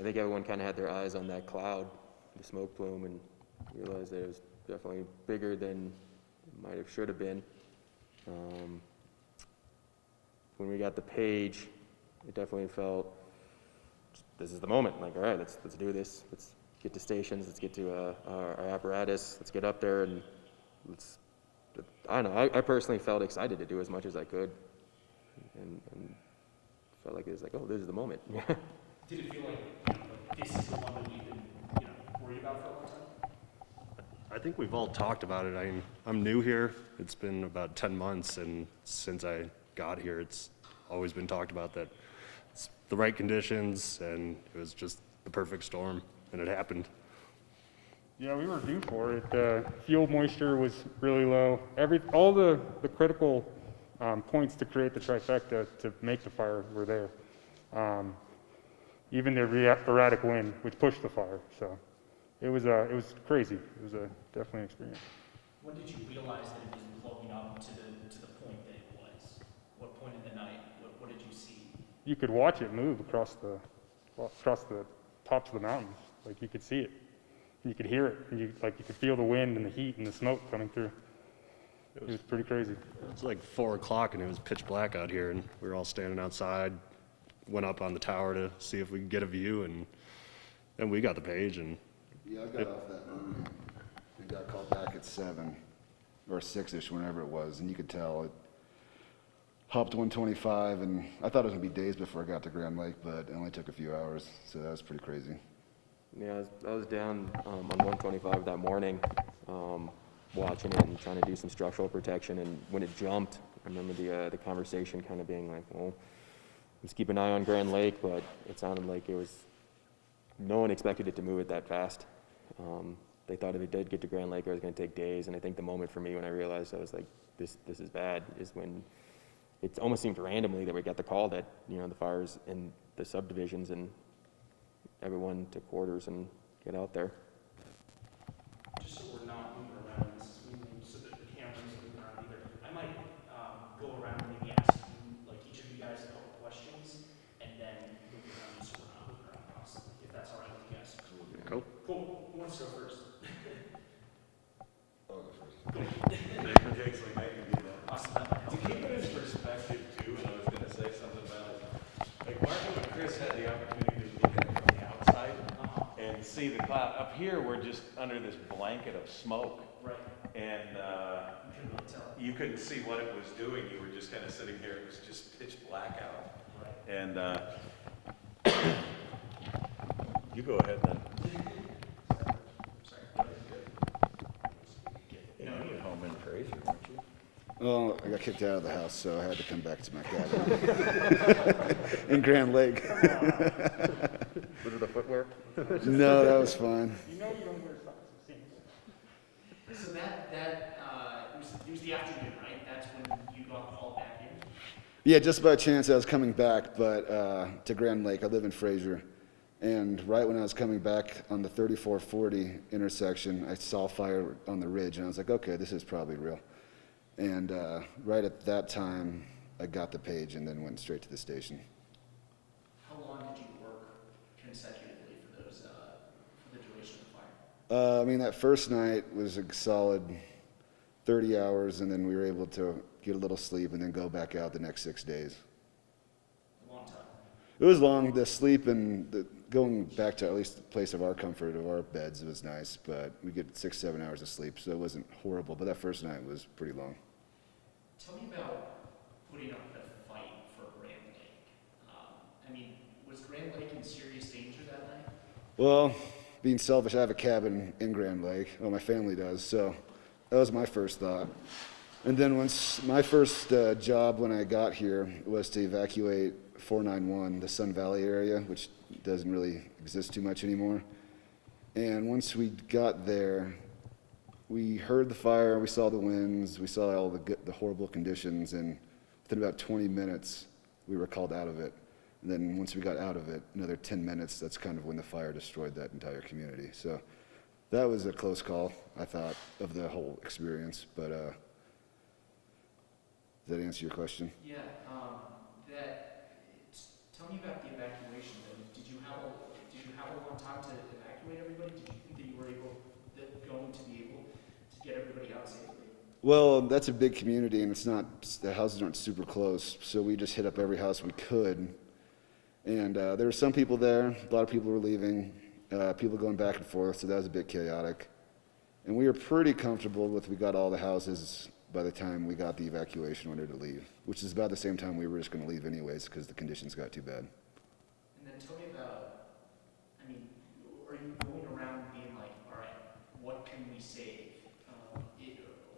I think everyone kind of had their eyes on that cloud, the smoke plume, and realized that it was definitely bigger than it might have should have been. When we got the page, it definitely felt, this is the moment. Like, all right, let's do this. Let's get to stations. Let's get to our apparatus. Let's get up there and let's. I don't know. I personally felt excited to do as much as I could, and felt like it was like, oh, this is the moment. Did it feel like this is the one that we've been worried about for a long time? I think we've all talked about it. I'm new here. It's been about 10 months, and since I got here, it's always been talked about that it's the right conditions, and it was just the perfect storm, and it happened. Yeah, we were due for it. Fuel moisture was really low. All the critical points to create the trifecta to make the fire were there. Even the erratic wind, which pushed the fire. So it was crazy. It was definitely an experience. When did you realize that it was blowing up to the point that it was? What point in the night? What did you see? You could watch it move across the tops of the mountains. Like, you could see it. You could hear it. And you could feel the wind and the heat and the smoke coming through. It was pretty crazy. It's like 4 o'clock, and it was pitch black out here, and we were all standing outside. Went up on the tower to see if we could get a view, and we got the page. And yeah, I got off that morning and got called back at 7 or 6ish, whenever it was, and you could tell it hopped 125, and I thought it was gonna be days before I got to Grand Lake, but it only took a few hours, so that was pretty crazy. Yeah, I was down on 125 that morning, watching it and trying to do some structural protection. And when it jumped, I remember the conversation kind of being like, well, let's keep an eye on Grand Lake, but it sounded like no one expected it to move it that fast. They thought if it did get to Grand Lake, it was going to take days. And I think the moment for me when I realized I was like, this is bad, is when it almost seemed randomly that we got the call that, the fires in the subdivisions and everyone to quarters and get out there. Just so we're not moving around, this is moving so that the cameras are moving around either. I might go around and maybe ask you, like each of you guys, a couple questions, and then move around so we're not moving around constantly, if that's all right with you guys. Cool. Cool. Who wants to go first? I'll go first. Awesome. To keep it in perspective too, and I was going to say something about it, like Marco and Chris had the opportunity to look at it from the outside and see the cloud. Up here, we're just under this blanket of smoke. Right. And Couldn't really tell. you couldn't see what it was doing. You were just kind of sitting here. It was just pitch black out. Right. And you go ahead then. Sorry. No, you're home in Fraser, weren't you? Well, I got kicked out of the house, so I had to come back to my cabin in Grand Lake. Was it the footwear? No, that was fine. You don't wear socks, it seems. So it was the afternoon, right? That's when you got called back in? Yeah, just by chance I was coming back, but to Grand Lake. I live in Fraser. And right when I was coming back on the 3440 intersection, I saw fire on the ridge, and I was like, okay, this is probably real. And right at that time, I got the page and then went straight to the station. How long did you work consecutively for those for the duration of the fire? That first night was a solid 30 hours, and then we were able to get a little sleep and then go back out the next 6 days. A long time. It was long. The sleep and going back to at least the place of our comfort, of our beds, was nice, but we get 6-7 hours of sleep, so it wasn't horrible. But that first night was pretty long. Tell me about putting up the fight for Grand Lake. Was Grand Lake in serious danger that night? Well, being selfish, I have a cabin in Grand Lake. Well, my family does, so that was my first thought. And then once my first job when I got here was to evacuate 491, the Sun Valley area, which doesn't really exist too much anymore. And once we got there, we heard the fire, we saw the winds, we saw all the horrible conditions, and within about 20 minutes, we were called out of it. And then once we got out of it, another 10 minutes, that's kind of when the fire destroyed that entire community. So that was a close call, I thought, of the whole experience. But does that answer your question? Yeah. Tell me about the evacuation. Did you have Well, that's a big community, and it's not, the houses aren't super close, so we just hit up every house we could. And there were some people there, a lot of people were leaving, people going back and forth, so that was a bit chaotic. And we were pretty comfortable with, we got all the houses by the time we got the evacuation order to leave, which is about the same time we were just gonna leave anyways, because the conditions got too bad. And then tell me about, I mean, are you going around being like, all right, what can we save?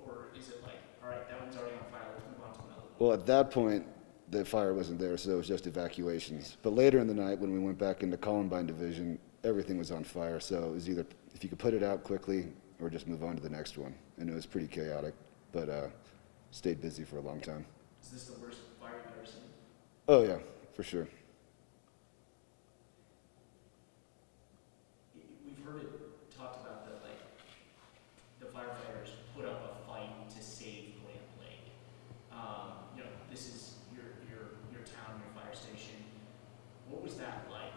Or is it like, all right, that one's already on fire, let's move on to another one? Well, at that point, the fire wasn't there, so it was just evacuations. But later in the night, when we went back into Columbine Division, everything was on fire, so it was either, if you could put it out quickly, or just move on to the next one. And it was pretty chaotic, but stayed busy for a long time. Is this the worst fire you've ever seen? Oh yeah, for sure. We've heard it talked about that, like, the firefighters put up a fight to save Grand Lake. You know, this is your town, your fire station. What was that like,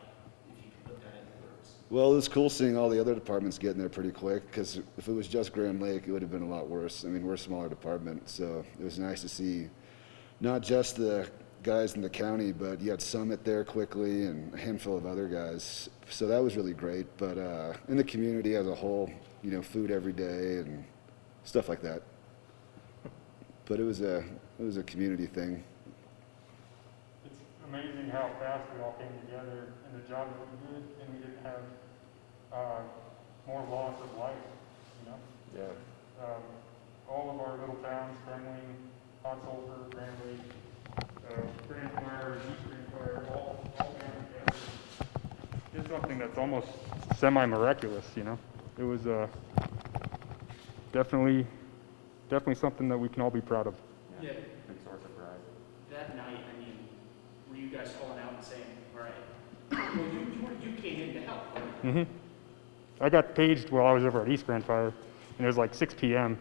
if you could put that into words? Well, it was cool seeing all the other departments getting there pretty quick, because if it was just Grand Lake, it would have been a lot worse. I mean, we're a smaller department, so it was nice to see not just the guys in the county, but you had Summit there quickly and a handful of other guys. So that was really great. But in the community as a whole, you know, food every day and stuff like that. But it was a community thing. It's amazing how fast it all came together in the job that we did, and we didn't have more loss of life, you know? Yeah. All of our little towns, Kremling, Hot Sulphur, Grand Lake, Grand Fire, East Grand Fire, all came together. It's something that's almost semi-miraculous, you know? It was definitely something that we can all be proud of. Yeah. Big source of pride. That night, I mean, were you guys calling out and saying, all right, well, you came in to help, right? Mm-hmm. I got paged while I was over at East Grand Fire, and it was like 6 p.m.,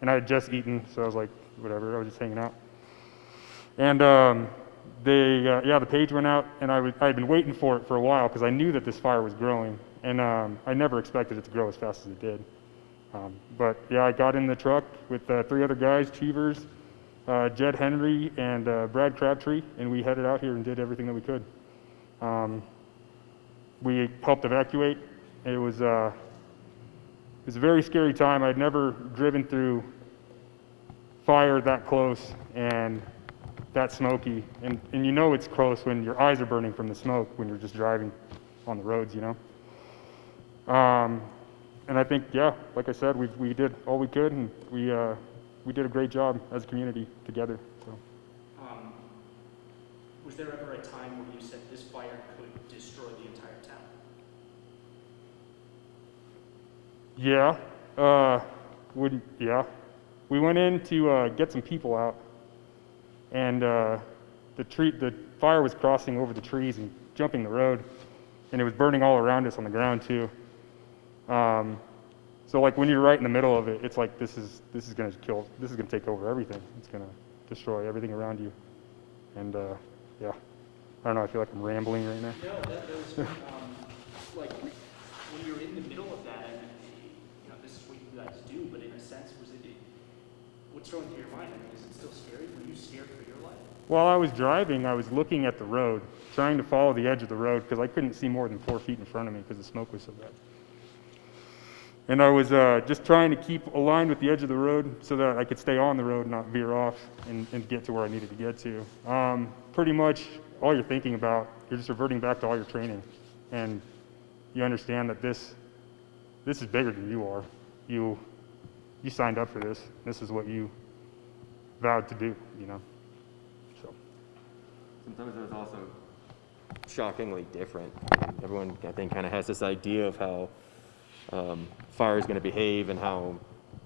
and I had just eaten, so I was like, whatever, I was just hanging out. And the page went out, and I had been waiting for it for a while, because I knew that this fire was growing, and I never expected it to grow as fast as it did. But yeah, I got in the truck with 3 other guys, Cheevers, Jed Henry, and Brad Crabtree, and we headed out here and did everything that we could. We helped evacuate. It was a very scary time. I'd never driven through fire that close and that smoky. And you know it's close when your eyes are burning from the smoke when you're just driving on the roads, you know? And I think, yeah, like I said, we did all we could, and we did a great job as a community together. So. Was there ever a time where you said this fire could destroy the entire town? Yeah. We went in to get some people out, and the fire was crossing over the trees and jumping the road, and it was burning all around us on the ground too. So like when you're right in the middle of it, it's like this is gonna take over everything. It's gonna destroy everything around you, and yeah. I don't know. I feel like I'm rambling right now. No, that was like when you're in the middle of that, and you know this is what you guys do. But in a sense, what's going through your mind? I mean, is it still scary? Were you scared for your life? While I was driving, I was looking at the road, trying to follow the edge of the road because I couldn't see more than 4 feet in front of me because the smoke was so bad. And I was just trying to keep aligned with the edge of the road so that I could stay on the road and not veer off and get to where I needed to get to. Pretty much all you're thinking about, you're just reverting back to all your training. And you understand that this is bigger than you are. You signed up for this. This is what you vowed to do, you know. So. Sometimes it was also shockingly different. Everyone, I think, kind of has this idea of how fire is going to behave and how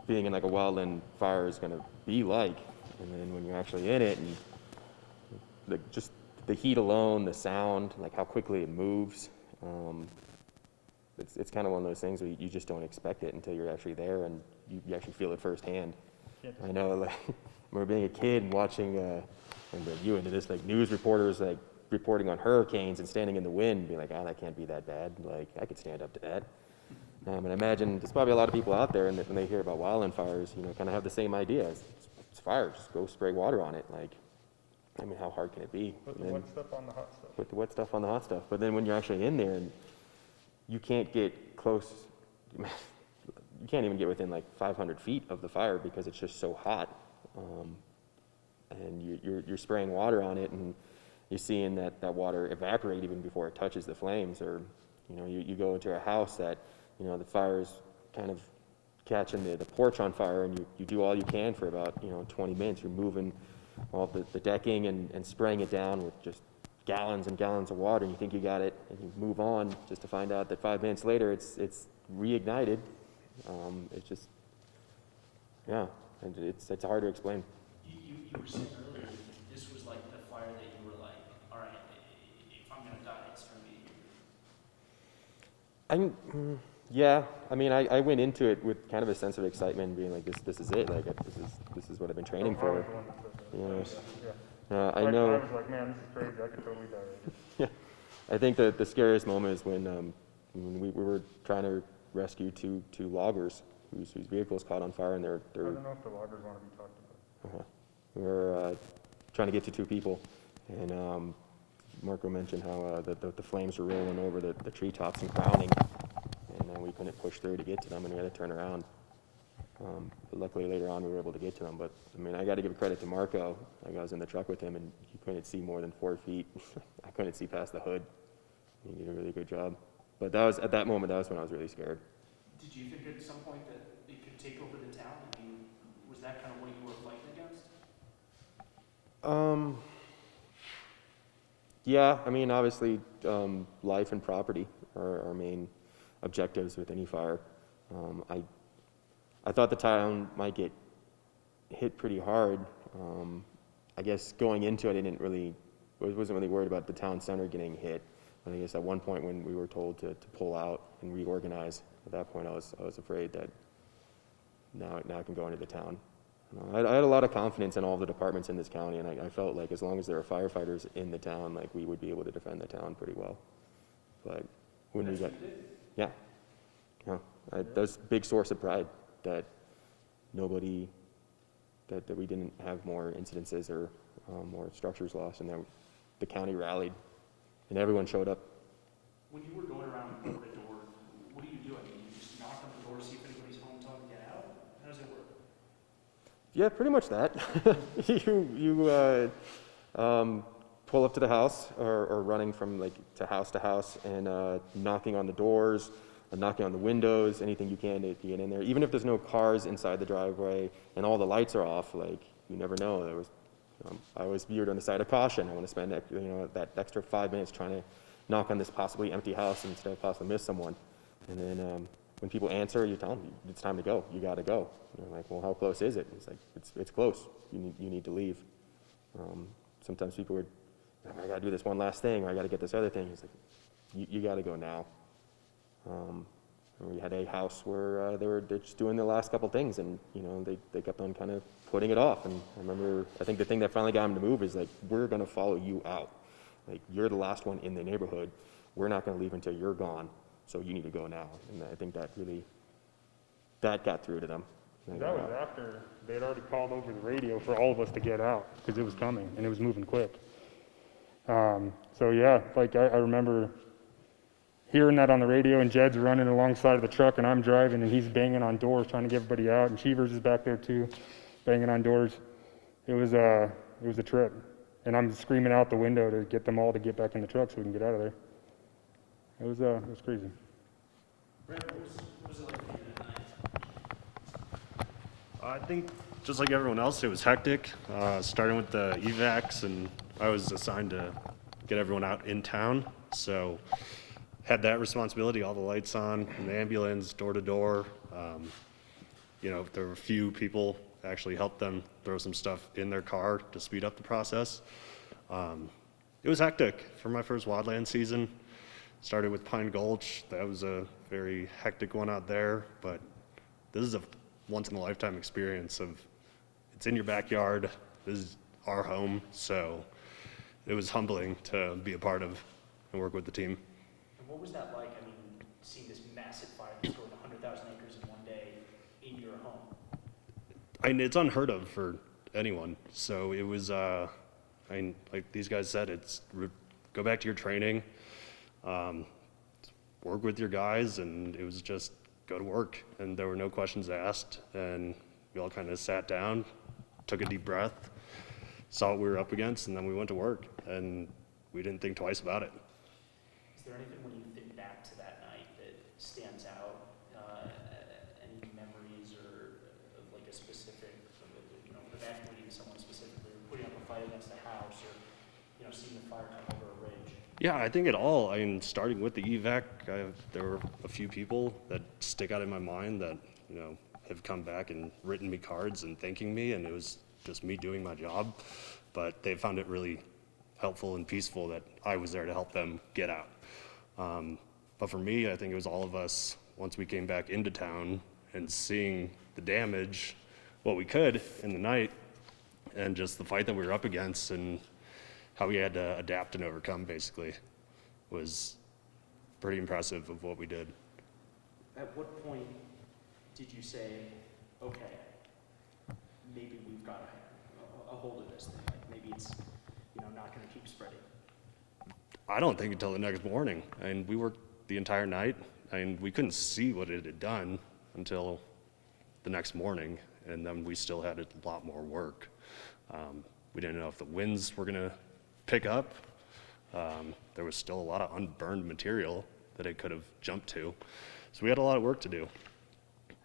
being in like a wildland fire is going to be like. And then when you're actually in it, and just the heat alone, the sound, like how quickly it moves, it's kind of one of those things where you just don't expect it until you're actually there and you actually feel it firsthand. I know, like, I remember being a kid and watching, and you into this, like news reporters like reporting on hurricanes and standing in the wind and being like, that can't be that bad. Like, I could stand up to that. And I imagine there's probably a lot of people out there, and that when they hear about wildland fires, you know, kind of have the same idea. It's fire, just go spray water on it. Like, I mean, how hard can it be? Put the And wet stuff on the hot stuff. put the wet stuff on the hot stuff. But then when you're actually in there and you can't get close, you can't even get within like 500 feet of the fire because it's just so hot. And you're spraying water on it, and you're seeing that water evaporate even before it touches the flames. Or, you know, you go into a house that, you know, the fire's kind of catching the porch on fire, and you do all you can for about, you know, 20 minutes. You're moving all the decking and spraying it down with just gallons and gallons of water, and you think you got it, and you move on just to find out that 5 minutes later it's reignited. It's just, yeah, and it's hard to explain. You were saying earlier, this was like the fire that you were like, all right, if I'm gonna die, it's gonna be here. Yeah, I mean, I went into it with kind of a sense of excitement, being like, this is it, like, this is what I've been training I was for. the one that said that. You know, Yeah. I Like, know. I was like, man, this is crazy, I could totally die right here. I think the scariest moment is when we were trying to rescue two loggers whose vehicles caught on fire, and I don't know if the loggers want to be talked about. we were trying to get to two people, and Marco mentioned how the flames were rolling over the treetops and crowning, and we couldn't push through to get to them, and we had to turn around. But luckily later on we were able to get to them. But I mean, I got to give credit to Marco. Like, I was in the truck with him, and he couldn't see more than 4 feet. I couldn't see past the hood. He did a really good job. But that was, at that moment, that was when I was really scared. Did you think at some point that it could take over the town? I mean, was that kind of what you were fighting against? Yeah, I mean, obviously, life and property are our main objectives with any fire. I thought the town might get hit pretty hard. I guess going into it, wasn't really worried about the town center getting hit. But I guess at one point when we were told to pull out and reorganize, at that point I was afraid that now I can go into the town. I had a lot of confidence in all the departments in this county, and I felt like as long as there were firefighters in the town, like, we would be able to defend the town pretty well. But when we got, yeah, that was a big source of pride that nobody, that we didn't have more incidences or more structures lost, and that the county rallied, and everyone showed up. When you were going around door to door, what do you do? I mean, you just knock on the door, see if anybody's home, tell them to get out? How does it work? Yeah, pretty much that. you pull up to the house, or running from like to house, and knocking on the doors, knocking on the windows, anything you can to get in there. Even if there's no cars inside the driveway and all the lights are off, like, you never know. I always veered on the side of caution. I want to spend that extra 5 minutes trying to knock on this possibly empty house instead of possibly miss someone. And then when people answer, you tell them it's time to go. You got to go. And they're like, well, how close is it? It's like, it's close. You need to leave. Sometimes people would, I got to do this one last thing, or I got to get this other thing. It's like, you got to go now. And we had a house where they're just doing the last couple things, and they kept on kind of putting it off. And I think the thing that finally got them to move is like, we're going to follow you out. Like, you're the last one in the neighborhood. We're not going to leave until you're gone. So you need to go now. And I think that got through to them. That was after they had already called over the radio for all of us to get out, because it was coming, and it was moving quick. So yeah, like I remember hearing that on the radio, and Jed's running alongside of the truck, and I'm driving, and he's banging on doors trying to get everybody out, and Cheevers is back there too, banging on doors. It was a trip, and I'm screaming out the window to get them all to get back in the truck so we can get out of there. It was crazy. Brent, what was it like for you that night? I think just like everyone else, it was hectic, starting with the evacs, and I was assigned to get everyone out in town, so had that responsibility, all the lights on, in the ambulance, door to door. There were a few people actually helped them throw some stuff in their car to speed up the process. It was hectic for my first wildland season. Started with Pine Gulch. That was a very hectic one out there, but this is a once-in-a-lifetime experience of, it's in your backyard, this is our home, so it was humbling to be a part of and work with the team. And what was that like? I mean, seeing this massive fire that's going it's unheard of for anyone. So it was, like these guys said, go back to your training, work with your guys, and it was just go to work. And there were no questions asked, and we all kind of sat down, took a deep breath, saw what we were up against, and then we went to work, and we didn't think twice about it. Is there anything when you think back to that night that stands out? Any memories or of like a specific, evacuating someone specifically, or putting up a fight against a house, or seeing the fire come over a ridge? Yeah, I think it all. I mean, starting with the evac, there were a few people that stick out in my mind that have come back and written me cards and thanking me, and it was just me doing my job. But they found it really helpful and peaceful that I was there to help them get out. But for me, I think it was all of us, once we came back into town and seeing the damage, what we could in the night, and just the fight that we were up against and how we had to adapt and overcome, basically, was pretty impressive of what we did. At what point did you say, okay, maybe we've got a hold of this thing, like maybe it's not going to keep spreading? I don't think until the next morning. And we worked the entire night, and we couldn't see what it had done until the next morning, and then we still had a lot more work. We didn't know if the winds were gonna pick up. There was still a lot of unburned material that it could have jumped to. So we had a lot of work to do.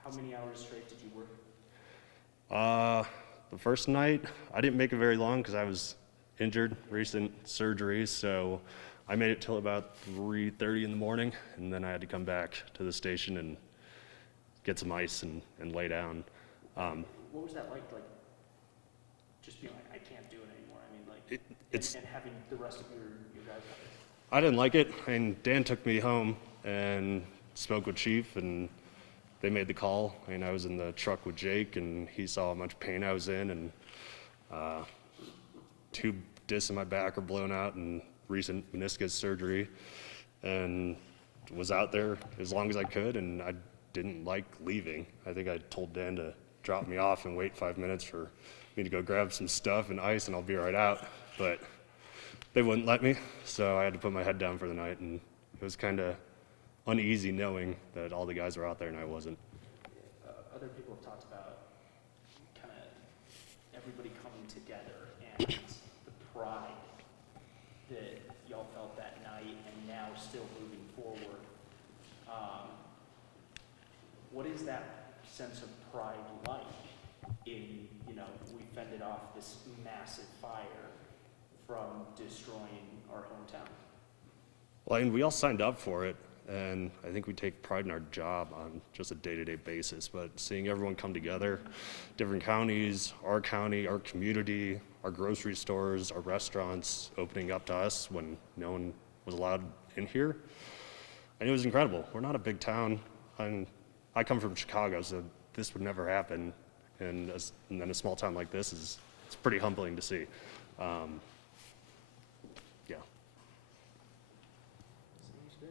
How many hours straight did you work? The first night, I didn't make it very long because I was injured, recent surgery, so I made it till about 3:30 in the morning, and then I had to come back to the station and get some ice and lay down. What was that like just being like, I can't do it anymore? I mean, and having the rest of your guys out there? I didn't like it, and Dan took me home and spoke with Chief, and they made the call. And I was in the truck with Jake, and he saw how much pain I was in, and 2 discs in my back are blown out and recent meniscus surgery, and was out there as long as I could, and I didn't like leaving. I think I told Dan to drop me off and wait 5 minutes for me to go grab some stuff and ice, and I'll be right out. But they wouldn't let me, so I had to put my head down for the night, and it was kind of uneasy knowing that all the guys were out there and I wasn't. Other people have talked about kind of everybody coming together and the pride that y'all felt that night and now still moving forward. What is that sense of pride like in, we fended off this massive fire from destroying our hometown? Well, and we all signed up for it, and I think we take pride in our job on just a day-to-day basis, but seeing everyone come together, different counties, our county, our community, our grocery stores, our restaurants opening up to us when no one was allowed in here, and it was incredible. We're not a big town, and I come from Chicago, so this would never happen, and then a small town like this it's pretty humbling to see. Yeah. Sounds good.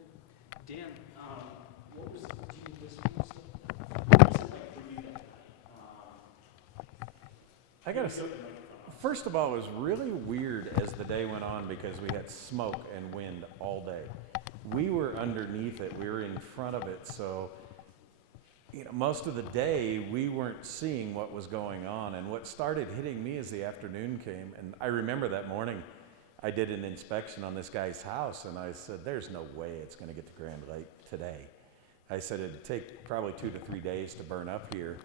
Dan, what was it, do you listen to stuff? What was it like for you that night? I gotta say, first of all, it was really weird as the day went on because we had smoke and wind all day. We were underneath it, we were in front of it, so most of the day we weren't seeing what was going on. And what started hitting me as the afternoon came, and I remember that morning I did an inspection on this guy's house, and I said, there's no way it's going to get to Grand Lake today. I said it'd take probably 2 to 3 days to burn up here.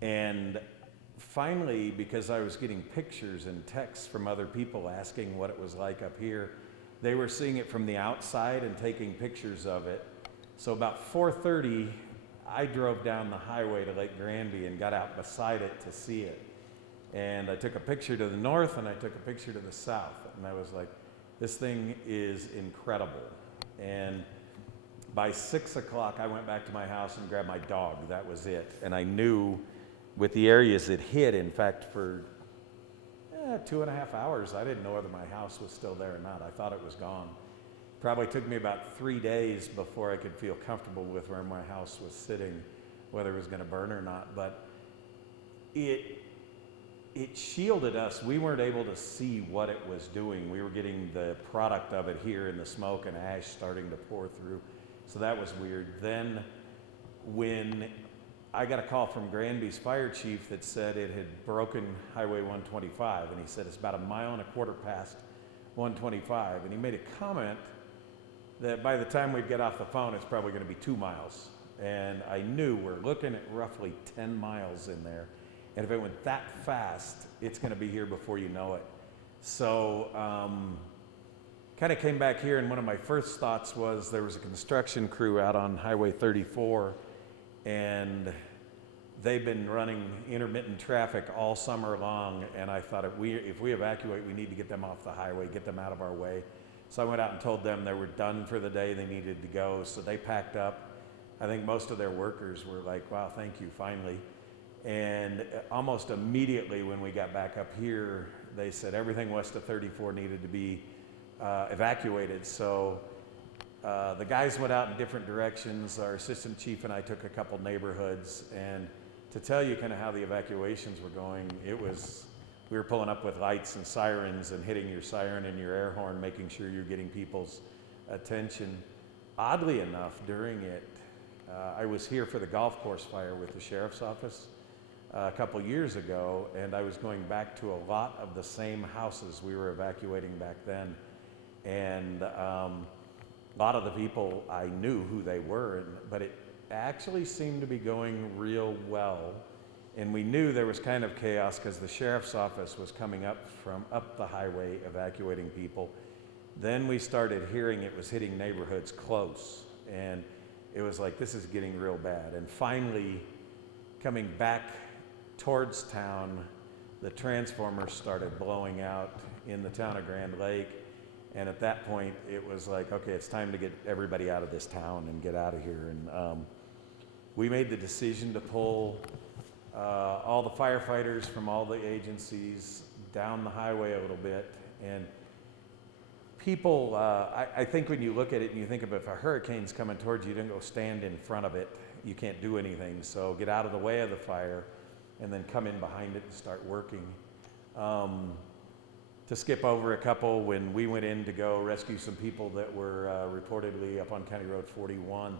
And finally, because I was getting pictures and texts from other people asking what it was like up here, they were seeing it from the outside and taking pictures of it. So about 4:30, I drove down the highway to Lake Granby and got out beside it to see it. And I took a picture to the north and I took a picture to the south. And I was like, this thing is incredible. And by 6 o'clock, I went back to my house and grabbed my dog. That was it. And I knew with the areas it hit, in fact, for 2.5 hours, I didn't know whether my house was still there or not. I thought it was gone. Probably took me about 3 days before I could feel comfortable with where my house was sitting, whether it was going to burn or not. But it shielded us. We weren't able to see what it was doing. We were getting the product of it here in the smoke and ash starting to pour through. So that was weird. Then when I got a call from Granby's fire chief that said it had broken Highway 125, and he said it's about 1.25 miles past 125, and he made a comment that by the time we get off the phone, it's probably going to be 2 miles. And I knew we're looking at roughly 10 miles in there. And if it went that fast, it's going to be here before you know it. So kind of came back here, and one of my first thoughts was there was a construction crew out on Highway 34, and they've been running intermittent traffic all summer long, and I thought if we evacuate, we need to get them off the highway, get them out of our way. So I went out and told them they were done for the day, they needed to go, so they packed up. I think most of their workers were like, wow, thank you, finally. And almost immediately when we got back up here, they said everything west of 34 needed to be evacuated. So the guys went out in different directions. Our assistant chief and I took a couple neighborhoods, and to tell you kind of how the evacuations were going, we were pulling up with lights and sirens and hitting your siren and your air horn, making sure you're getting people's attention. Oddly enough, during it, I was here for the golf course fire with the sheriff's office a couple years ago, and I was going back to a lot of the same houses we were evacuating back then. And a lot of the people, I knew who they were, but it actually seemed to be going real well. And we knew there was kind of chaos because the sheriff's office was coming up from up the highway evacuating people. Then we started hearing it was hitting neighborhoods close, and it was like, this is getting real bad. And finally, coming back towards town, the transformers started blowing out in the town of Grand Lake. And at that point, it was like, okay, it's time to get everybody out of this town and get out of here. And we made the decision to pull all the firefighters from all the agencies down the highway a little bit. And people, I think when you look at it and you think of if a hurricane's coming towards you, you don't go stand in front of it. You can't do anything. So get out of the way of the fire and then come in behind it and start working. To skip over a couple, when we went in to go rescue some people that were reportedly up on County Road 41,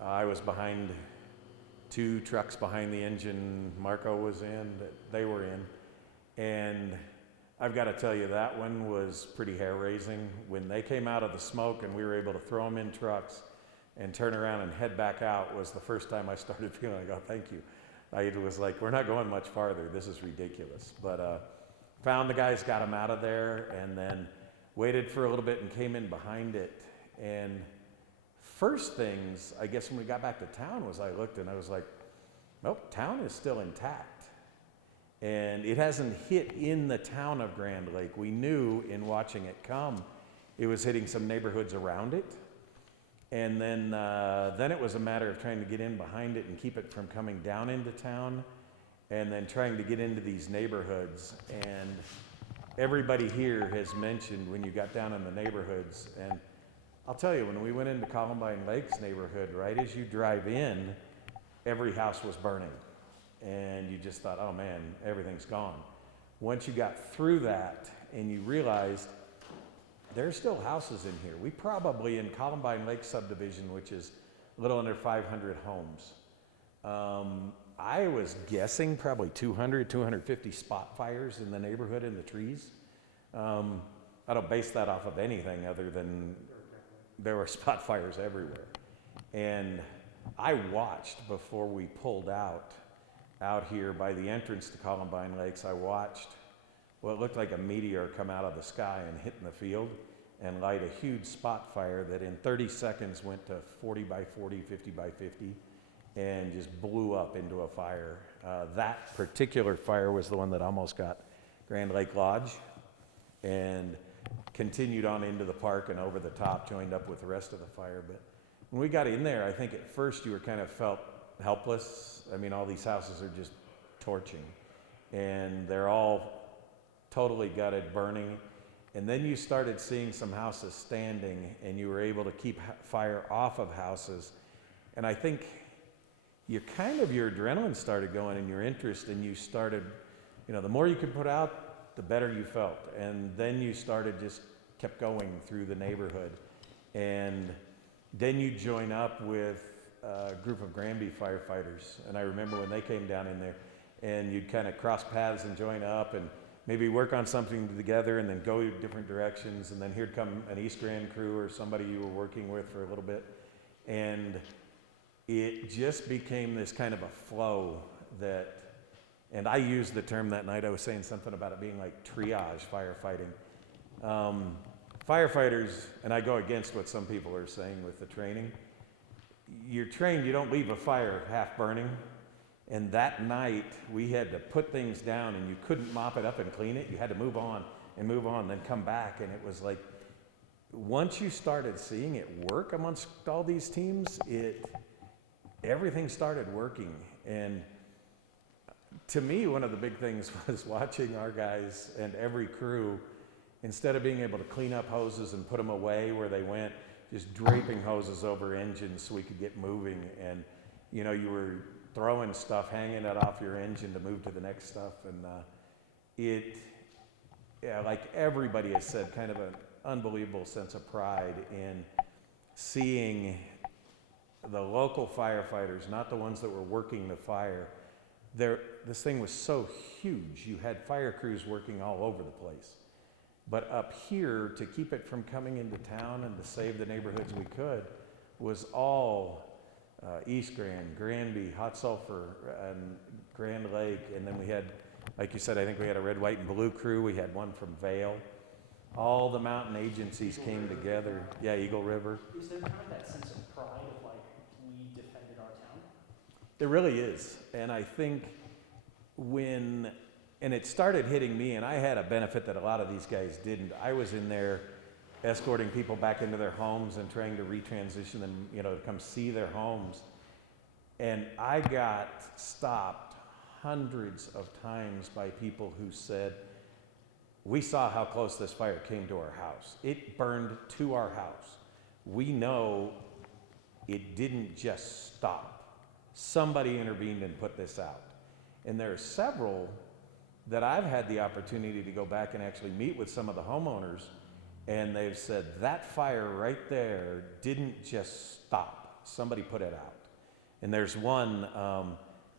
I was behind 2 trucks behind the engine Marco was in, that they were in. And I've got to tell you, that one was pretty hair-raising. When they came out of the smoke and we were able to throw them in trucks and turn around and head back out was the first time I started feeling like, oh, thank you. I was like, we're not going much farther. This is ridiculous. But found the guys, got them out of there, and then waited for a little bit and came in behind it. And first things, I guess when we got back to town, was I looked and I was like, nope, town is still intact. And it hasn't hit in the town of Grand Lake. We knew in watching it come, it was hitting some neighborhoods around it. And then it was a matter of trying to get in behind it and keep it from coming down into town, and then trying to get into these neighborhoods. And everybody here has mentioned when you got down in the neighborhoods, and I'll tell you, when we went into Columbine Lakes neighborhood, right as you drive in, every house was burning. And you just thought, oh man, everything's gone. Once you got through that and you realized there's still houses in here. We probably, in Columbine Lake subdivision, which is a little under 500 homes, I was guessing probably 200, 250 spot fires in the neighborhood in the trees. I don't base that off of anything other than there were spot fires everywhere. And I watched before we pulled out here by the entrance to Columbine Lakes. I watched what looked like a meteor come out of the sky and hit in the field and light a huge spot fire that in 30 seconds went to 40 by 40, 50 by 50, and just blew up into a fire. That particular fire was the one that almost got Grand Lake Lodge and continued on into the park and over the top, joined up with the rest of the fire. But when we got in there, I think at first you were kind of felt helpless. I mean, all these houses are just torching, and they're all totally gutted, burning. And then you started seeing some houses standing, and you were able to keep fire off of houses. And I think your adrenaline started going and your interest, and you started, the more you could put out, the better you felt. And then you kept going through the neighborhood. And then you join up with a group of Granby firefighters. And I remember when they came down in there, and you'd kind of cross paths and join up and maybe work on something together and then go different directions. And then here'd come an East Grand crew or somebody you were working with for a little bit. And it just became this kind of a flow and I used the term that night, I was saying something about it being like triage firefighting. Firefighters, and I go against what some people are saying with the training, you're trained, you don't leave a fire half burning. And that night, we had to put things down, and you couldn't mop it up and clean it. You had to move on, then come back. And it was like, once you started seeing it work amongst all these teams, everything started working. And to me, one of the big things was watching our guys and every crew, instead of being able to clean up hoses and put them away where they went, just draping hoses over engines so we could get moving. And, you were throwing stuff, hanging it off your engine to move to the next stuff. And like everybody has said, kind of an unbelievable sense of pride in seeing the local firefighters, not the ones that were working the fire. This thing was so huge. You had fire crews working all over the place. But up here, to keep it from coming into town and to save the neighborhoods we could, was all East Grand, Granby, Hot Sulphur, and Grand Lake. And then we had, like you said, I think we had a red, white, and blue crew. We had one from Vail. All the mountain agencies came together. Yeah, Eagle River. Is there kind of that sense of pride of like, we defended our town? There really is. And I think and it started hitting me, and I had a benefit that a lot of these guys didn't. I was in there escorting people back into their homes and trying to retransition them, to come see their homes. And I got stopped hundreds of times by people who said, we saw how close this fire came to our house. It burned to our house. We know it didn't just stop. Somebody intervened and put this out. And there are several that I've had the opportunity to go back and actually meet with some of the homeowners, and they've said that fire right there didn't just stop. Somebody put it out. And there's one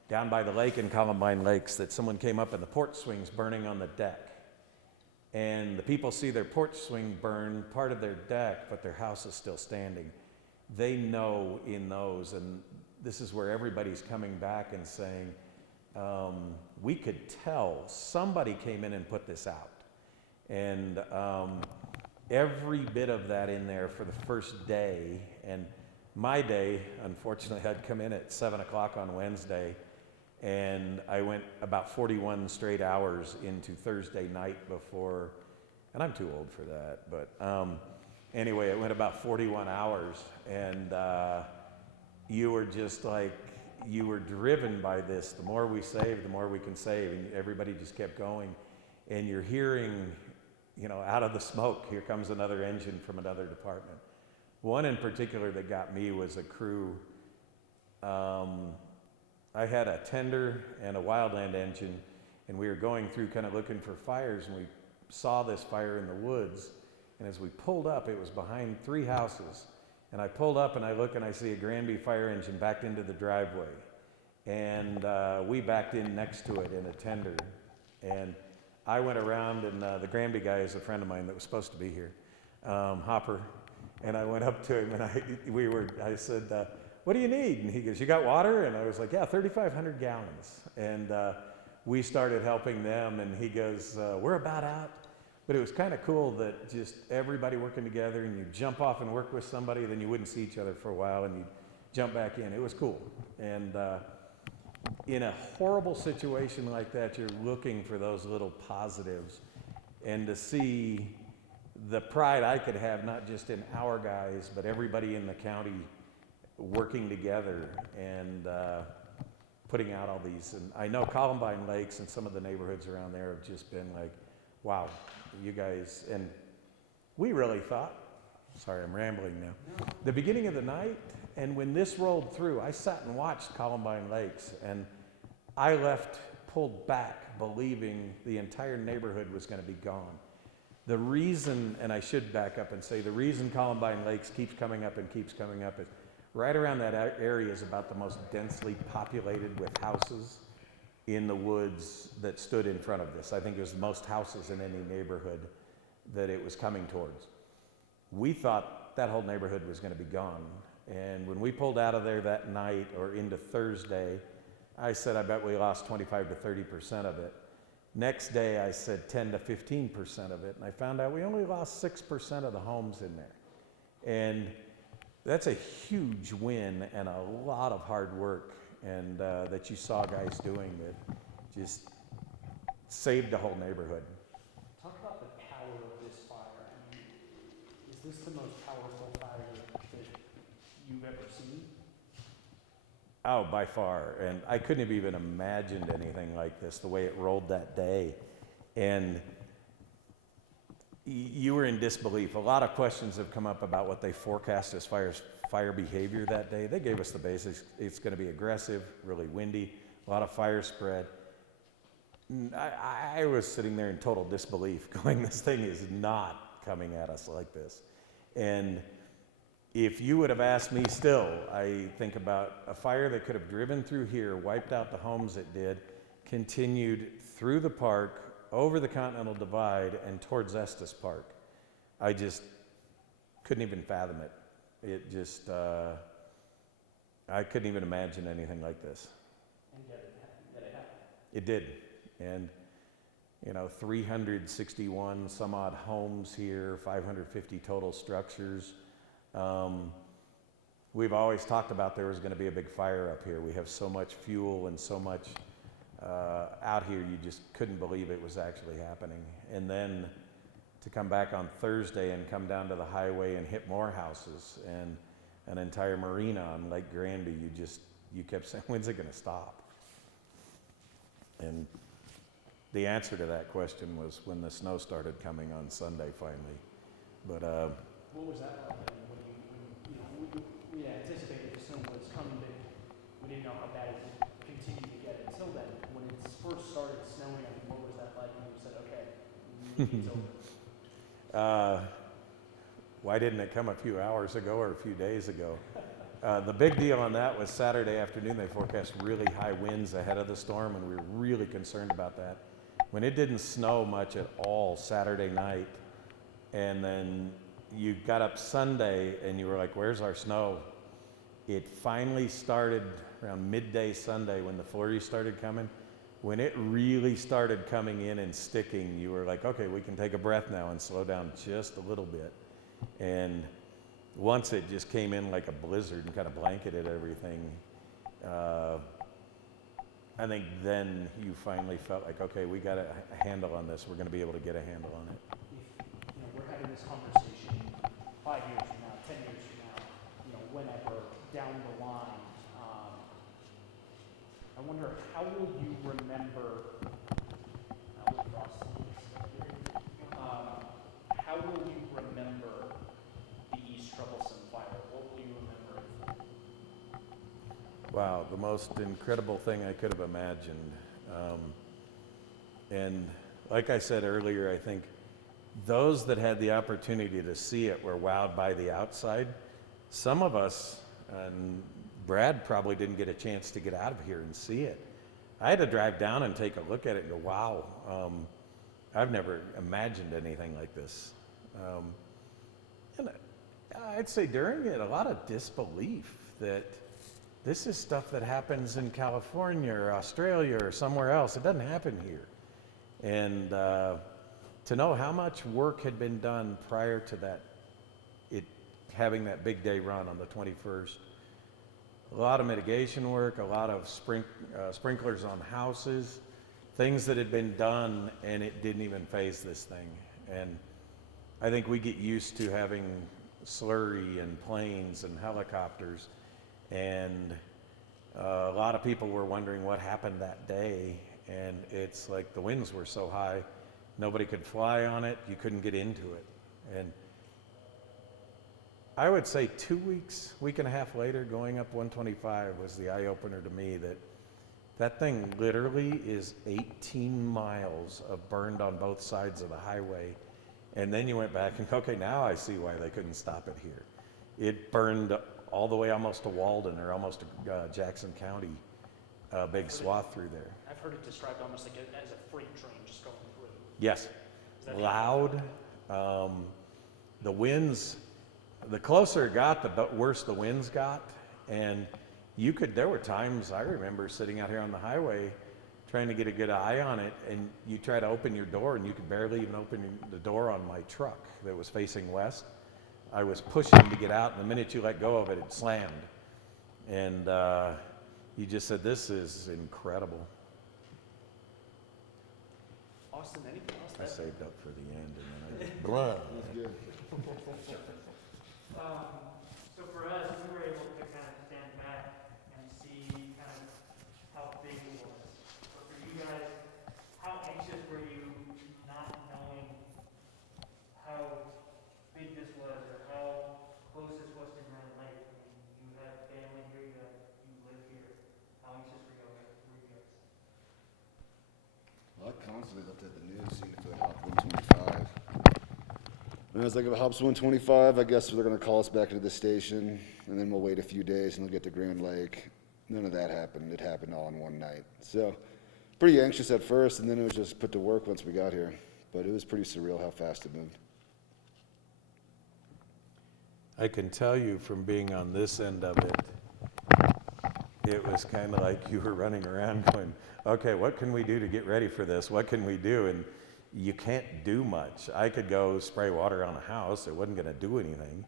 down by the lake in Columbine Lakes that someone came up and the porch swing's burning on the deck. And the people see their porch swing burn, part of their deck, but their house is still standing. They know in those, and this is where everybody's coming back and saying, we could tell somebody came in and put this out. And every bit of that in there for the first day. And my day, unfortunately, I'd come in at 7 o'clock on Wednesday, and I went about 41 straight hours into Thursday night before, and I'm too old for that, but anyway, it went about 41 hours, and you were just like, you were driven by this. The more we save, the more we can save, and everybody just kept going. And you're hearing, out of the smoke, here comes another engine from another department. One in particular that got me was a crew. I had a tender and a wildland engine, and we were going through kind of looking for fires, and we saw this fire in the woods. And as we pulled up, it was behind 3 houses. And I pulled up and I look and I see a Granby fire engine backed into the driveway. And we backed in next to it in a tender. And I went around, and the Granby guy is a friend of mine that was supposed to be here, Hopper. And I went up to him and I said, what do you need? And he goes, you got water? And I was like, yeah, 3,500 gallons. And we started helping them, and he goes, we're about out. But it was kind of cool that just everybody working together, and you jump off and work with somebody, then you wouldn't see each other for a while, and you jump back in. It was cool. And in a horrible situation like that, you're looking for those little positives. And to see the pride I could have, not just in our guys, but everybody in the county working together and putting out all these. And I know Columbine Lakes and some of the neighborhoods around there have just been like, wow, you guys. And we really thought, sorry, I'm rambling now. The beginning of the night, And when this rolled through, I sat and watched Columbine Lakes, and I left pulled back, believing the entire neighborhood was going to be gone. The reason, and I should back up and say, the reason Columbine Lakes keeps coming up and keeps coming up is right around that area is about the most densely populated with houses in the woods that stood in front of this. I think it was the most houses in any neighborhood that it was coming towards. We thought that whole neighborhood was going to be gone. And when we pulled out of there that night or into Thursday, I said, I bet we lost 25 to 30% of it. Next day, I said 10 to 15% of it. And I found out we only lost 6% of the homes in there. And that's a huge win and a lot of hard work and that you saw guys doing that just saved the whole neighborhood. Talk about the power of this fire. I mean, is this the most powerful fire that you've ever seen? Oh, by far. And I couldn't have even imagined anything like this, the way it rolled that day. And you were in disbelief. A lot of questions have come up about what they forecast as fire behavior that day. They gave us the basics. It's going to be aggressive, really windy, a lot of fire spread. I was sitting there in total disbelief, going, this thing is not coming at us like this. And if you would have asked me still, I think about a fire that could have driven through here, wiped out the homes it did, continued through the park, over the Continental Divide, and towards Estes Park. I just couldn't even fathom it. It just, I couldn't even imagine anything like this. And yet it happened. It did. And, 361 some odd homes here, 550 total structures. We've always talked about there was going to be a big fire up here. We have so much fuel and so much out here, you just couldn't believe it was actually happening. And then to come back on Thursday and come down to the highway and hit more houses and an entire marina on Lake Granby, you kept saying, when's it going to stop? And the answer to that question was when the snow started coming on Sunday finally. But what was that like? When we anticipated the snow was coming, but we didn't know how bad it would continue to get until then. When it first started snowing, I mean, what was that like? And we said, okay, it's over. why didn't it come a few hours ago or a few days ago? The big deal on that was Saturday afternoon. They forecast really high winds ahead of the storm, and we were really concerned about that. When it didn't snow much at all Saturday night, and then you got up Sunday and you were like, where's our snow? It finally started around midday Sunday when the flurries started coming. When it really started coming in and sticking, you were like, okay, we can take a breath now and slow down just a little bit. And once it just came in like a blizzard and kind of blanketed everything, I think then you finally felt like, okay, we got a handle on this. We're going to be able to get a handle on it. If we're having this conversation 5 years from now, 10 years from now, whenever down the line, I wonder how will you remember? How will you remember the East Troublesome Fire? What will you remember? Wow, the most incredible thing I could have imagined. And like I said earlier, I think those that had the opportunity to see it were wowed by the outside. Some of us, and Brad probably didn't get a chance to get out of here and see it. I had to drive down and take a look at it and go, wow, I've never imagined anything like this. And I'd say during it, a lot of disbelief that this is stuff that happens in California or Australia or somewhere else. It doesn't happen here. And to know how much work had been done prior to that, it having that big day run on the 21st. A lot of mitigation work, a lot of sprinklers on houses, things that had been done, and it didn't even phase this thing. And I think we get used to having slurry and planes and helicopters, and a lot of people were wondering what happened that day, and it's like the winds were so high, nobody could fly on it, you couldn't get into it. And I would say 2 weeks, week and a half later, going up 125 was the eye-opener to me that that thing literally is 18 miles of burned on both sides of the highway. And then you went back and, okay, now I see why they couldn't stop it here. It burned all the way almost to Walden or almost to Jackson County, a big swath through there. I've heard it described almost like as a freight train just going through. Yes, Is that loud. The winds, the closer it got, the worse the winds got. And there were times I remember sitting out here on the highway trying to get a good eye on it, and you try to open your door and you could barely even open the door on my truck that was facing west. I was pushing to get out, and the minute you let go of it, it slammed. And you just said, this is incredible. Austin, anything else? I saved up for the end, and then I just, blah. That's good. So for us, we were able to kind of stand back and see kind of how big it was. But for you guys, how anxious were you not knowing how big this was or how close this was to Grand Lake? I mean, you have family here, you live here. How anxious were you guys? Well, I constantly looked at the news, seeing if it hopped 125. And I was like, if it hops 125, I guess they're gonna call us back to the station, and then we'll wait a few days and we'll get to Grand Lake. None of that happened. It happened all in one night. So, pretty anxious at first, and then it was just put to work once we got here. But it was pretty surreal how fast it moved. I can tell you from being on this end of it, it was kind of like you were running around going, okay, what can we do to get ready for this? What can we do? And you can't do much. I could go spray water on a house. It wasn't going to do anything.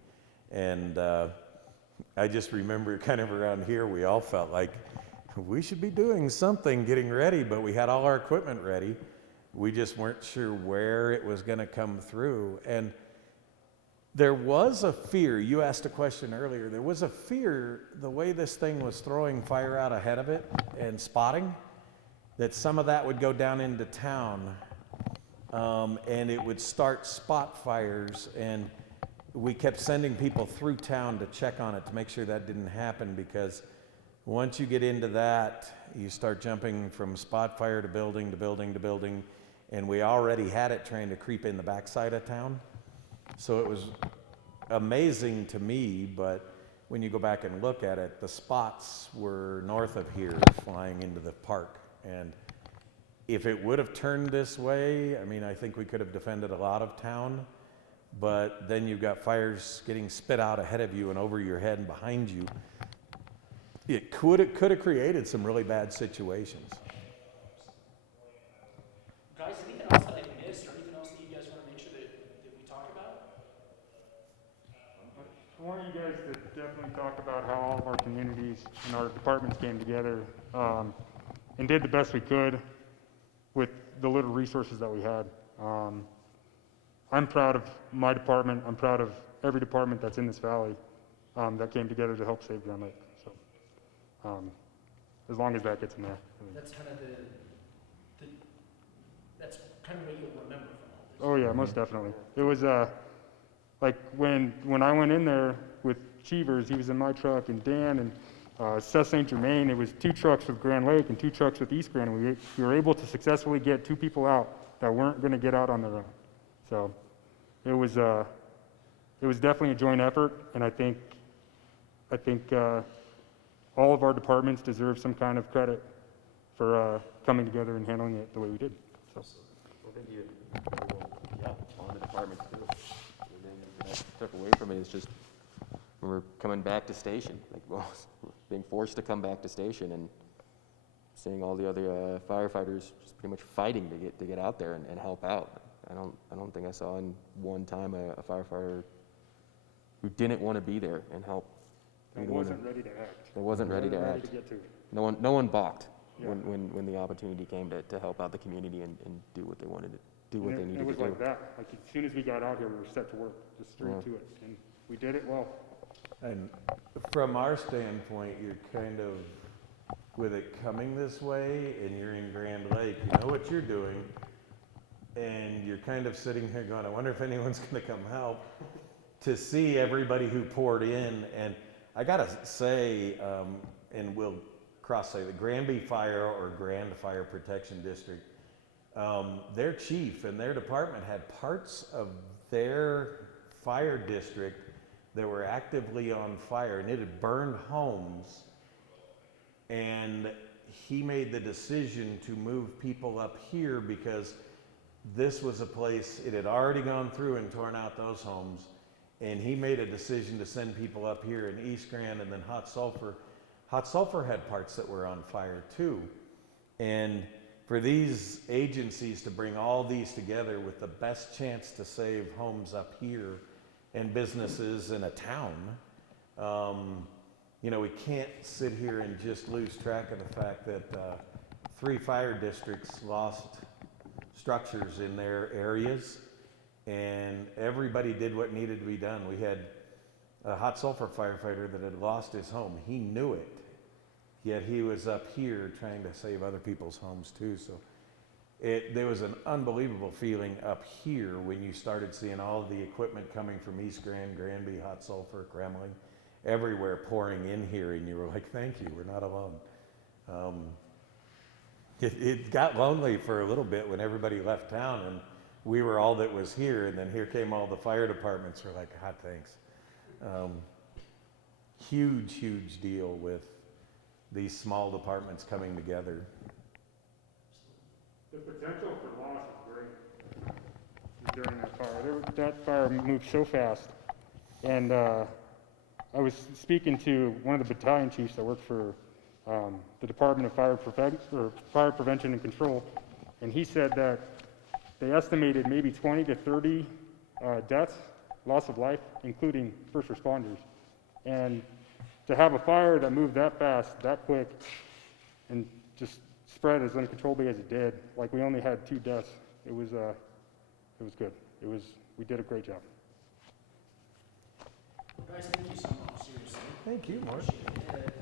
And I just remember kind of around here, we all felt like we should be doing something, getting ready, but we had all our equipment ready. We just weren't sure where it was going to come through. And there was a fear. You asked a question earlier. There was a fear, the way this thing was throwing fire out ahead of it and spotting, that some of that would go down into town. And it would start spot fires, and we kept sending people through town to check on it to make sure that didn't happen, because once you get into that, you start jumping from spot fire to building to building to building, and we already had it trying to creep in the backside of town. So it was amazing to me, but when you go back and look at it, the spots were north of here flying into the park. And if it would have turned this way, I mean, I think we could have defended a lot of town, but then you've got fires getting spit out ahead of you and over your head and behind you. It could have created some really bad situations. Guys, anything else that I missed or anything else that you guys want to make sure that we talk about? I want you guys to definitely talk about how all of our communities and our departments came together and did the best we could with the little resources that we had. I'm proud of my department. I'm proud of every department that's in this valley that came together to help save Grand Lake. So, as long as that gets in there. I mean. That's kind of that's kind of what you'll remember from all this. Oh yeah, most definitely. It was like when I went in there with Cheevers, he was in my truck, and Dan and Seth St. Germain, it was 2 trucks with Grand Lake and 2 trucks with East Grand. We were able to successfully get 2 people out that weren't going to get out on their own. So it was definitely a joint effort, and I think all of our departments deserve some kind of credit for coming together and handling it the way we did. So. I think on the departments too. And then the next step away from it is just when we're coming back to station, like, well, being forced to come back to station and seeing all the other firefighters just pretty much fighting to get out there and help out. I don't think I saw in one time a firefighter who didn't want to be there and help. That wasn't ready to act. That wasn't ready to act. To get to it. No one balked Yeah. when the opportunity came to help out the community and do what they wanted to do, what they needed It was to do. like that. Like as soon as we got out here, we were set to work, just straight Yeah. to it, and we did it well. And from our standpoint, you're kind of, with it coming this way and you're in Grand Lake, you know what you're doing, and you're kind of sitting here going, I wonder if anyone's going to come help. to see everybody who poured in, and I gotta say, and we'll cross-say the Granby Fire or Grand Fire Protection District, their chief and their department had parts of their fire district that were actively on fire, and it had burned homes, and he made the decision to move people up here because this was a place, it had already gone through and torn out those homes, and he made a decision to send people up here in East Grand and then Hot Sulphur. Hot Sulphur had parts that were on fire too, and for these agencies to bring all these together with the best chance to save homes up here and businesses in a town, you know, we can't sit here and just lose track of the fact that 3 fire districts lost structures in their areas, and everybody did what needed to be done. We had a Hot Sulphur firefighter that had lost his home. He knew it, yet he was up here trying to save other people's homes too. So there was an unbelievable feeling up here when you started seeing all the equipment coming from East Grand, Granby, Hot Sulphur, Kremling, everywhere pouring in here, and you were like, thank you, we're not alone. It got lonely for a little bit when everybody left town and we were all that was here, and then here came all the fire departments. We're like, God, thanks. Huge deal with these small departments coming together. The potential for loss is great during that fire. That fire moved so fast. And I was speaking to one of the battalion chiefs that worked for the Department of Fire Prevention and Control, and he said that they estimated maybe 20 to 30 deaths, loss of life, including first responders. And to have a fire that moved that fast, that quick, and just spread as uncontrollably as it did, like we only had 2 deaths, it was good. We did a great job. Guys, thank you so much, seriously. Thank you, Mark. Appreciate it.